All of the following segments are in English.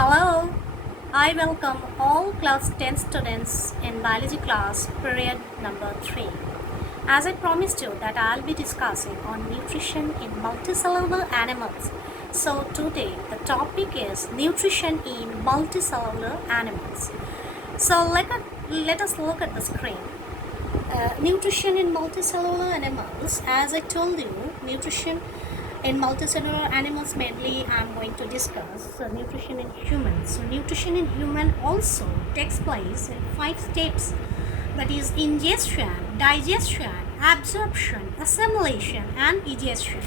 Hello, I welcome all class 10 students in biology class period number 3. As I promised you that I'll be discussing on nutrition in multicellular animals. So today the topic is nutrition in multicellular animals. So let us look at the screen. Nutrition in multicellular animals. As I told you, nutrition in multicellular animals mainly I'm going to discuss nutrition in humans. So nutrition in human also takes place in 5 steps, that is ingestion, digestion, absorption, assimilation and egestion.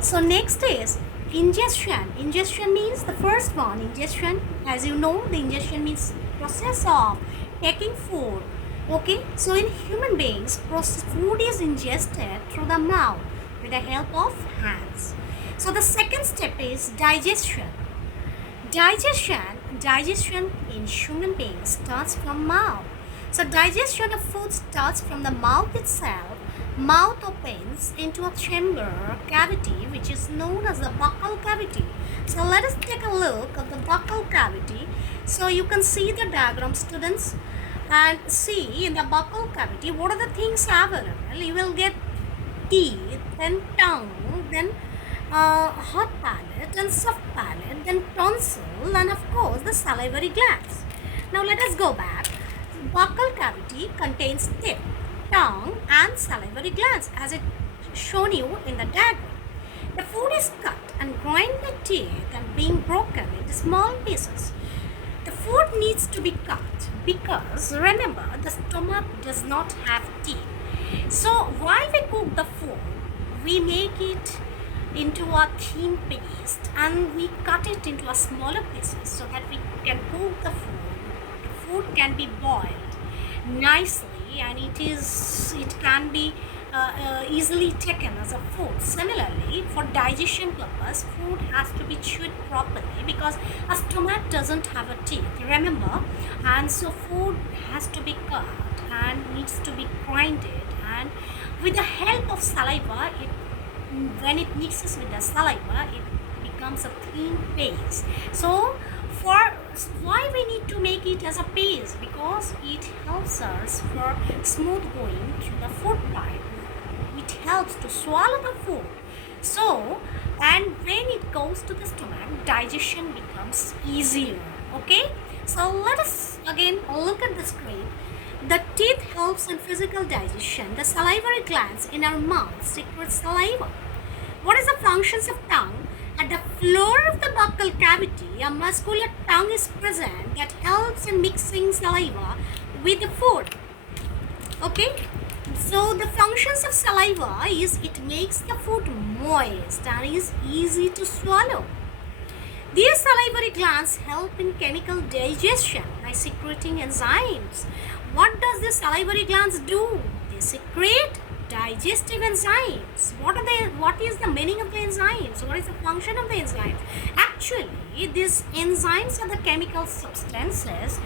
So next is ingestion. Ingestion means the first one. Ingestion, as you know, the ingestion means process of taking food. Okay, so in human beings, food is ingested through the mouth with the help of hands. So the second step is digestion. Digestion in human beings starts from mouth. So digestion of food starts from the mouth itself. Mouth opens into a chamber cavity which is known as the buccal cavity. So let us take a look at the buccal cavity. So you can see the diagram, students, and see in the buccal cavity what are the things available. You will get teeth, then tongue, then hot palate and soft palate, then tonsil, and of course the salivary glands. Now let us go back. Buccal cavity contains tip, tongue and salivary glands as it shown you in the diagram. The food is cut and ground by teeth and being broken into small pieces. The food needs to be cut because remember the stomach does not have teeth. So while we cook the food, we make it into a thin paste and we cut it into a smaller pieces so that we can cook the food. The food can be boiled nicely and it can be easily taken as a food. Similarly, for digestion purpose, food has to be chewed properly because a stomach doesn't have a teeth, remember, and so food has to be cut and needs to be grinded, and with the help of saliva, when it mixes with the saliva, it becomes a thin paste. So for why we need to make it as a paste? Because it helps us for smooth going through the food pipe. It helps to swallow the food. So, and when it goes to the stomach, digestion becomes easier. Okay? So let us again look at the screen. The teeth helps in physical digestion. The salivary glands in our mouth secrete saliva. What is the functions of tongue? At the floor of the buccal cavity, a muscular tongue is present that helps in mixing saliva with the food. Okay? So the functions of saliva is it makes the food moist and is easy to swallow. These salivary glands help in chemical digestion by secreting enzymes. What does the salivary glands do? They secrete digestive enzymes. What is the meaning of the enzymes? What is the function of the enzymes? Actually, these enzymes are the chemical substances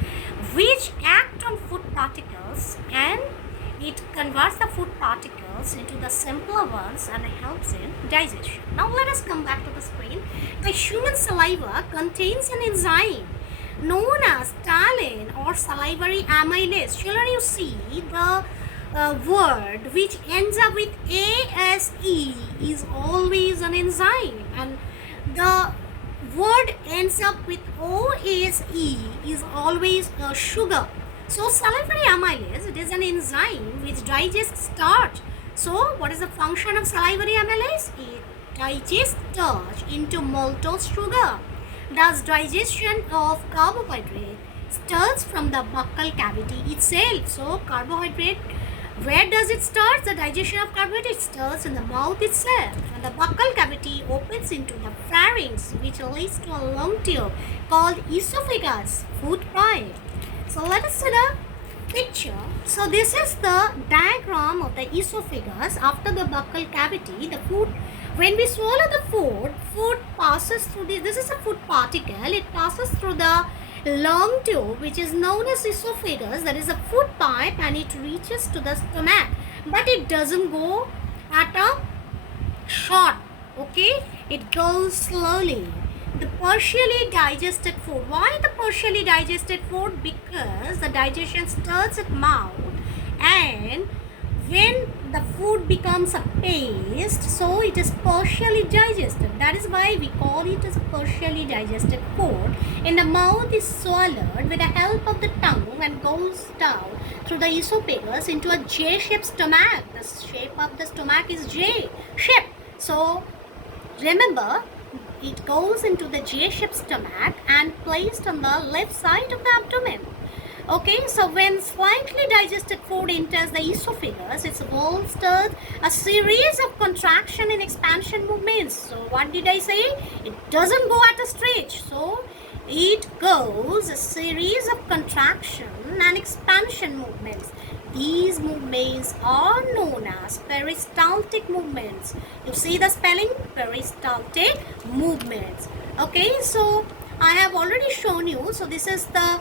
which act on food particles and it converts the food particles into the simpler ones and helps in digestion. Now let us come back to the screen. The human saliva contains an enzyme known as ptyalin or salivary amylase. Children, you see the word which ends up with ASE is always an enzyme, and the word ends up with OASE is always a sugar. So salivary amylase, it is an enzyme which digests starch. So what is the function of salivary amylase? It digests starch into maltose sugar. Thus digestion of carbohydrate starts from the buccal cavity itself. So carbohydrate, where does it start? The digestion of carbohydrate starts in the mouth itself, and the buccal cavity opens into the pharynx, which leads to a long tube called esophagus, food pipe. So let us see the picture. So this is the diagram of the esophagus. After the buccal cavity, the food, when we swallow the food passes through this is a food particle. It passes through the long tube which is known as esophagus, that is a food pipe, and it reaches to the stomach, but it doesn't go at a shot. Okay, it goes slowly. the partially digested food. Why the partially digested food? Because the digestion starts at mouth, and when the food becomes a paste, so it is partially digested. That is why we call it as a partially digested food. And the mouth is swallowed with the help of the tongue and goes down through the esophagus into a J-shaped stomach. The shape of the stomach is J shape. So remember, it goes into the J-shaped stomach and placed on the left side of the abdomen. Okay, so when slightly digested food enters the esophagus, its wall starts a series of contraction and expansion movements. So what did I say? It doesn't go at a stretch. So it goes a series of contraction and expansion movements. These movements are known as peristaltic movements. You see the spelling? Peristaltic movements. Okay, so I have already shown you. So this is the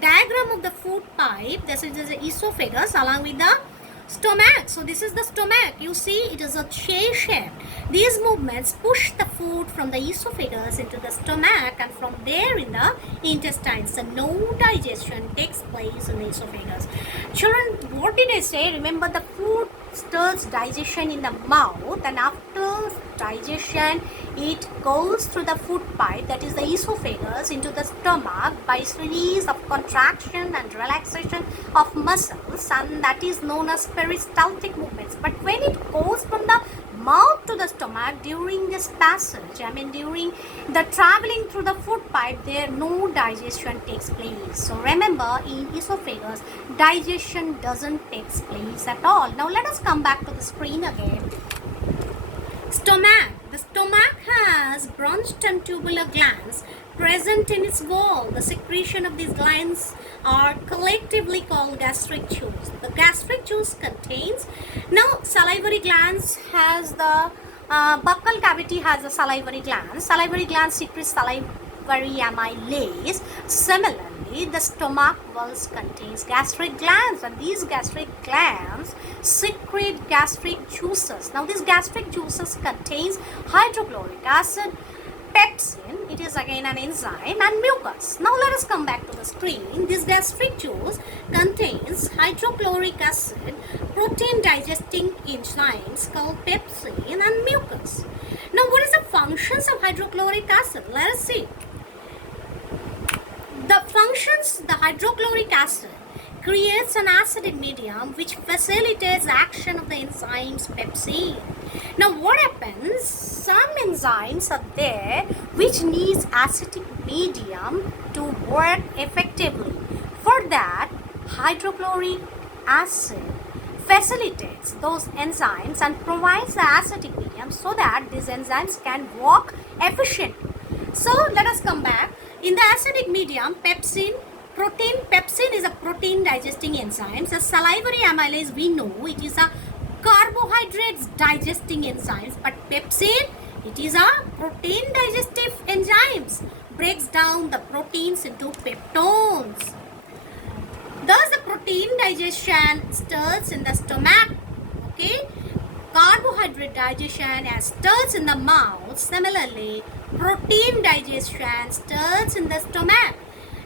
diagram of the food pipe. This is the esophagus along with the stomach. So this is the stomach. You see it is a J shape. These movements push the food from the esophagus into the stomach and from there in the intestines. So no digestion takes place in the esophagus. Children, what did I say? Remember, the food starts digestion in the mouth, and after digestion it goes through the food pipe, that is the esophagus, into the stomach by series of contraction and relaxation of muscles, and that is known as peristaltic movements. But when it goes from the mouth to the stomach, during this passage, during the traveling through the food pipe, there no digestion takes place. So remember, in esophagus, digestion doesn't take place at all. Now let us come back to the screen again. Stomach. The stomach has branched and tubular glands present in its wall. The secretion of these glands are collectively called gastric juice. The gastric juice contains, now salivary glands has the buccal cavity has the salivary glands. Salivary glands secrete salivary amylase. Similarly, the stomach walls contains gastric glands, and these gastric glands secrete gastric juices. Now these gastric juices contains hydrochloric acid, pepsin, it is again an enzyme, and mucus. Now let us come back to the screen. This gastric juice contains hydrochloric acid, protein digesting enzymes called pepsin, and mucus. Now what is the functions of hydrochloric acid? Let us see. The functions, the hydrochloric acid creates an acidic medium which facilitates action of the enzymes pepsin. Now what happens? Some enzymes are there which needs acidic medium to work effectively. For that, hydrochloric acid facilitates those enzymes and provides the acidic medium so that these enzymes can work efficiently. So let us come back. In the acidic medium, pepsin is a protein digesting enzyme. The salivary amylase, we know it is a carbohydrates digesting enzymes, but pepsin, it is a protein digestive enzymes, breaks down the proteins into peptones. Thus the protein digestion starts in the stomach. Okay, carbohydrate digestion starts in the mouth. Similarly, protein digestion starts in the stomach.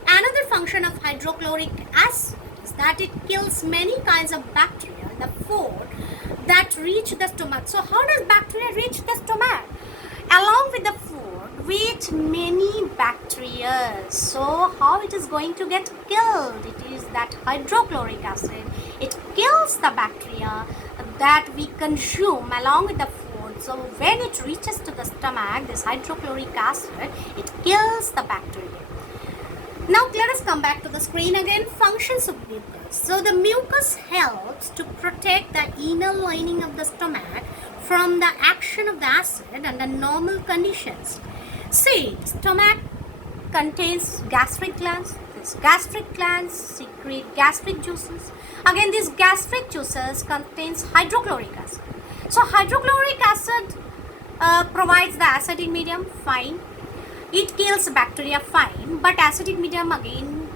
Another function of hydrochloric acid is that it kills many kinds of bacteria in the food that reach the stomach. So how does bacteria reach the stomach? Along with the food, with many bacteria. So how it is going to get killed? It is that hydrochloric acid. It kills the bacteria that we consume along with the food. So when it reaches to the stomach, this hydrochloric acid, it kills the bacteria. Now let us come back to the screen again. Functions of mucus. So the mucus helps to protect the inner lining of the stomach from the action of the acid under normal conditions. See, stomach contains gastric glands. These gastric glands secrete gastric juices. Again, these gastric juices contains hydrochloric acid. So hydrochloric acid provides the acidic medium, fine. It kills bacteria, fine, but acidic medium again,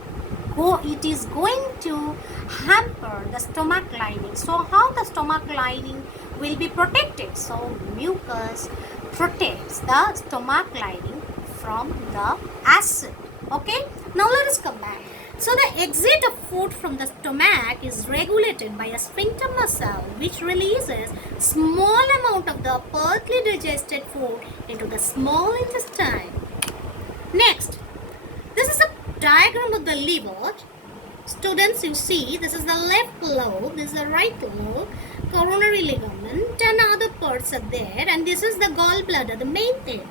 it is going to hamper the stomach lining. So how the stomach lining will be protected? So mucus protects the stomach lining from the acid. Okay, now let us come back. So the exit of food from the stomach is regulated by a sphincter muscle which releases small amount of the partly digested food into the small intestine. Next, this is a diagram of the liver. Students, you see, this is the left lobe, this is the right lobe, coronary ligament and other parts are there, and this is the gallbladder, the main thing.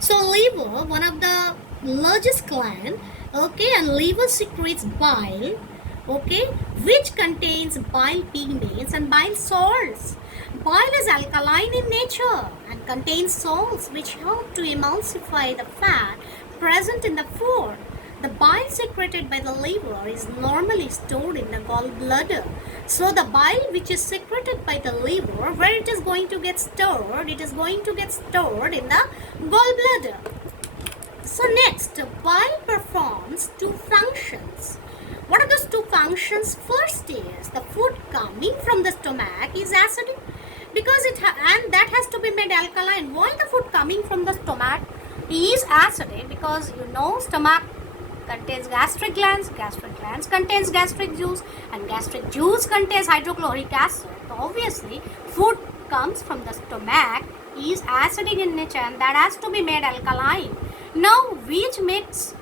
So liver, one of the largest gland, okay, and liver secretes bile, okay, which contains bile pigments and bile salts. Bile is alkaline in nature and contains salts which help to emulsify the fat present in the food. The bile secreted by the liver is normally stored in the gallbladder. So the bile which is secreted by the liver, where it is going to get stored? It is going to get stored in the gallbladder. So next, bile performs two functions. What are those two functions? First is the food coming from the stomach is acidic because and that has to be made alkaline. Why the food coming from the stomach is acidic? Because you know stomach contains gastric glands contains gastric juice, and gastric juice contains hydrochloric acid. So obviously, food comes from the stomach is acidic in nature and that has to be made alkaline. Now, which enzymes,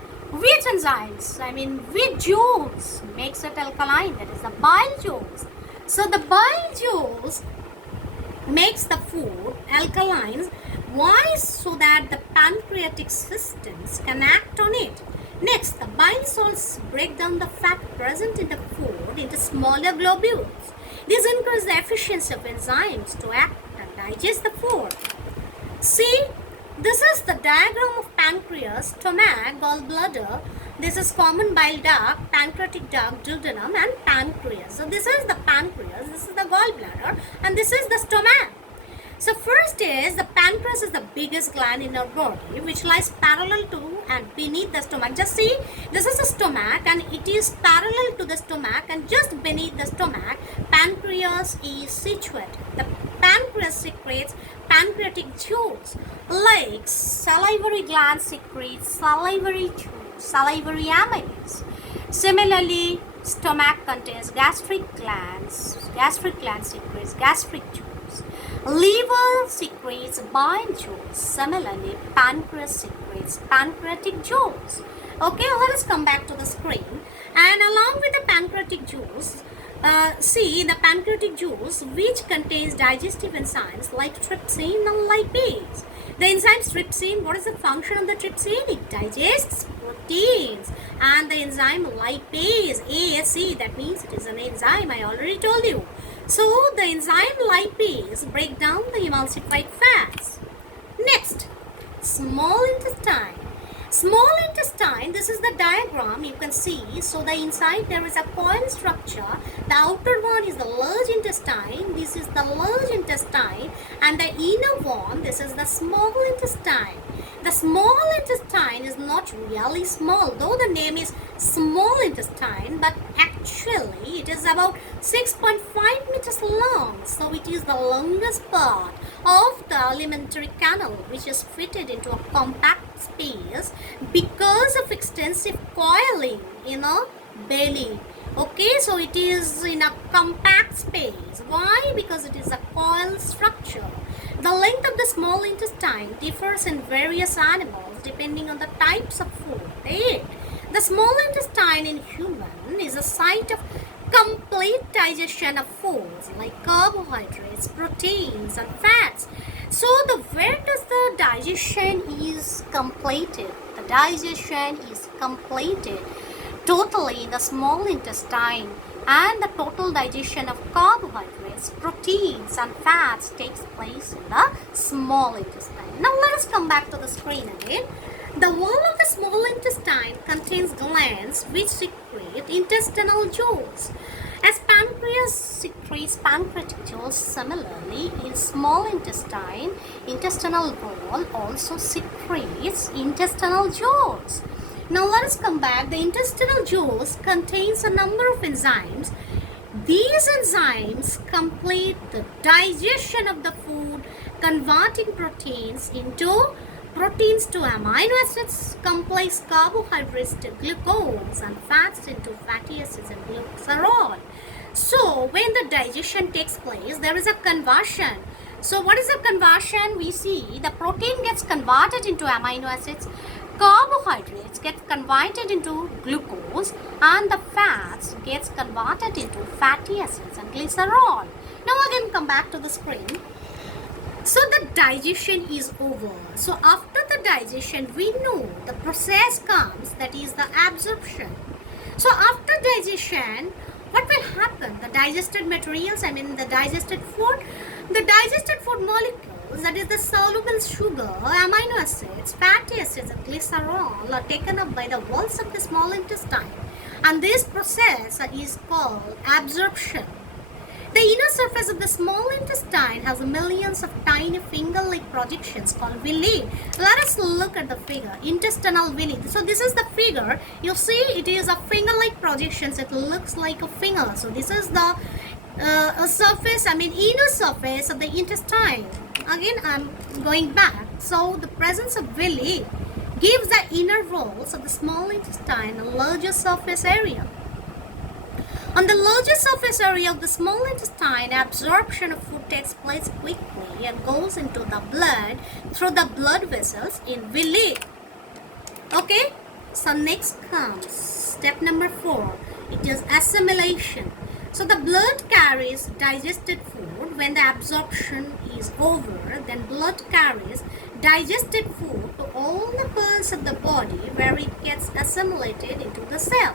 which juice makes it alkaline? That is the bile juice. So the bile juice makes the food alkaline. Why? So that the pancreatic systems can act on it. Next, the bile salts break down the fat present in the food into smaller globules. This increases the efficiency of enzymes to act and digest the food. See, this is the diagram of pancreas, stomach, gallbladder. This is common bile duct, pancreatic duct, duodenum, and pancreas. So this is the pancreas, this is the gallbladder, and this is the stomach. So first is the pancreas is the biggest gland in our body which lies parallel to and beneath the stomach. Just see, this is the stomach and it is parallel to the stomach, and just beneath the stomach pancreas is situated. The pancreas secretes pancreatic juice, like salivary gland secretes salivary juice, salivary amylase. Similarly, stomach contains gastric glands secretes gastric juice. Liver secretes bile juice. Similarly, pancreas secretes pancreatic juice. Okay, let us come back to the screen. And along with the pancreatic juice, see the pancreatic juice which contains digestive enzymes like trypsin and lipase. The enzyme trypsin, what is the function of the trypsin? It digests proteins. And the enzyme lipase, ASE, that means it is an enzyme, I already told you. So the enzyme lipase break down the emulsified fats. Next, small intestine. Small intestine, this is the diagram you can see. So the inside there is a coil structure. The outer one is the large intestine. This is the large intestine. And the inner one, this is the small intestine. The small intestine is not really small, though the name is small intestine, but actually it is about 6.5 meters long. So it is the longest part of the alimentary canal, which is fitted into a compact space because of extensive coiling in a belly. Okay, so it is in a compact space. Why? Because it is a coil structure. The length of the small intestine differs in various animals depending on the types of food they eat. The small intestine in human is a site of complete digestion of foods like carbohydrates, proteins and fats. So where does the digestion is completed? The digestion is completed totally in the small intestine, and the total digestion of carbohydrates, proteins and fats takes place in the small intestine. Now let us come back to the screen again. The wall of the small intestine contains glands which secrete intestinal juice. As pancreas secretes pancreatic juice, similarly in small intestine, intestinal wall also secretes intestinal juice. Now let us come back. The intestinal juice contains a number of enzymes. These enzymes complete the digestion of the food converting proteins to amino acids, complex carbohydrates to glucose, and fats into fatty acids and glycerol. So when the digestion takes place, there is a conversion. So what is the conversion? We see the protein gets converted into amino acids, carbohydrates get converted into glucose, and the fats gets converted into fatty acids and glycerol. Now again come back to the screen. So the digestion is over. So after the digestion, we know the process comes, that is the absorption. So after digestion, what will happen? The digested materials, the digested food molecules, that is the soluble sugar, amino acids, fatty acids, and glycerol are taken up by the walls of the small intestine. And this process is called absorption. The inner surface of the small intestine has millions of tiny finger-like projections called villi. Let us look at the figure, intestinal villi. So this is the figure. You see it is a finger-like projections. It looks like a finger. So this is the inner surface of the intestine. Again, I'm going back. So the presence of villi gives the inner walls of the small intestine a larger surface area. On the larger surface area of the small intestine, absorption of food takes place quickly and goes into the blood through the blood vessels in villi. Okay, so next comes step number 4. It is assimilation. So the blood carries digested food. When the absorption is over, then blood carries digested food to all the parts of the body where it gets assimilated into the cell.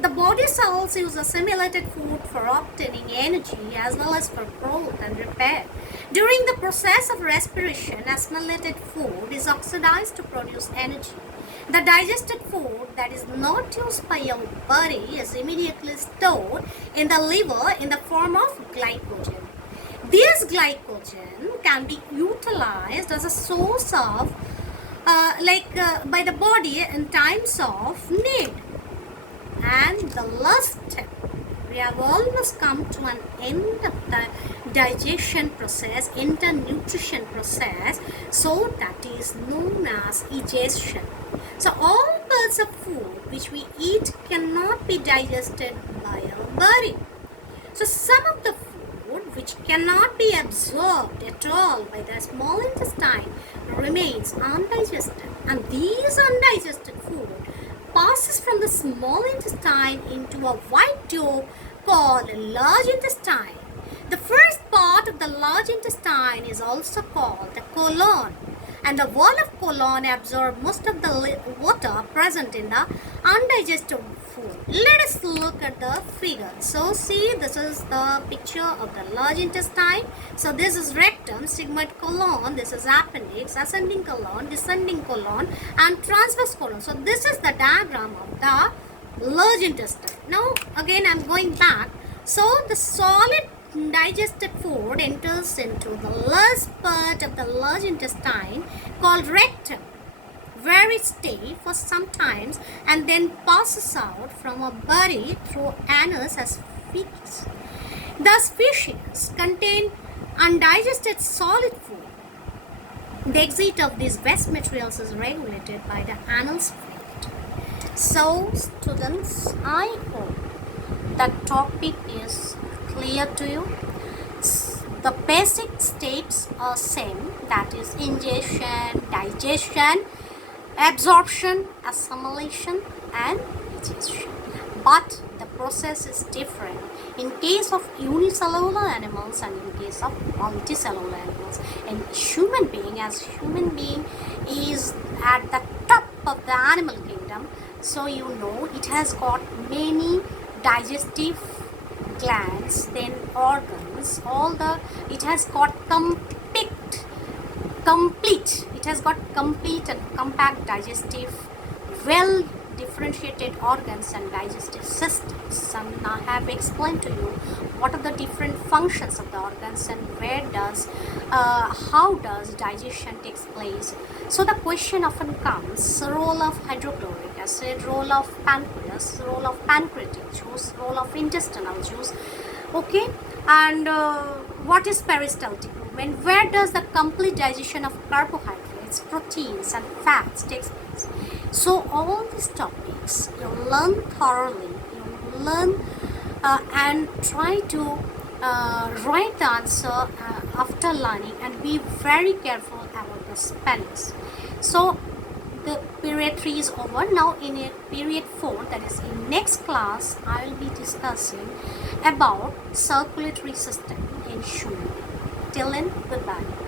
The body cells use assimilated food for obtaining energy as well as for growth and repair. During the process of respiration, assimilated food is oxidized to produce energy. The digested food that is not used by your body is immediately stored in the liver in the form of glycogen. This glycogen can be utilized as a source of by the body in times of need. And the last step, we have almost come to an end of the digestion process, internutrition process, so that is known as digestion. So all parts of food which we eat cannot be digested by our body. So some of the food which cannot be absorbed at all by the small intestine remains undigested, and these undigested food passes from the small intestine into a white tube called large intestine. The first part of the large intestine is also called the colon, and the wall of colon absorbs most of the water present in the undigested food. Let us look at the figure. So see, this is the picture of the large intestine. So this is rectum, sigmoid colon, this is appendix, ascending colon, descending colon, and transverse colon. So this is the diagram of the large intestine. Now again I'm going back. So the solid digested food enters into the last part of the large intestine called rectum, where it stays for some time and then passes out from our body through anus as feces. The feces contain undigested solid food. The exit of these waste materials is regulated by the anal sphincter. So students, I hope the topic is clear to you. The basic steps are same, that is ingestion, digestion, absorption, assimilation, and digestion. But the process is different in case of unicellular animals and in case of multicellular animals. And human being is at the top of the animal kingdom, so you know it has got many digestive glands, then organs, it has got complete and compact digestive, well differentiated organs and digestive systems. And I have explained to you what are the different functions of the organs and how does digestion takes place. So the question often comes: role of hydrochloric acid, role of pancreas, role of pancreatic juice, role of intestinal juice. Okay, and what is peristaltic route? When where does the complete digestion of carbohydrates, proteins, and fats takes place? So all these topics you learn thoroughly. You learn and try to write the answer after learning, and be very careful about the spellings. So the period 3 is over. Now in a period 4, that is in next class, I will be discussing about circulatory system in human being. Till then, goodbye.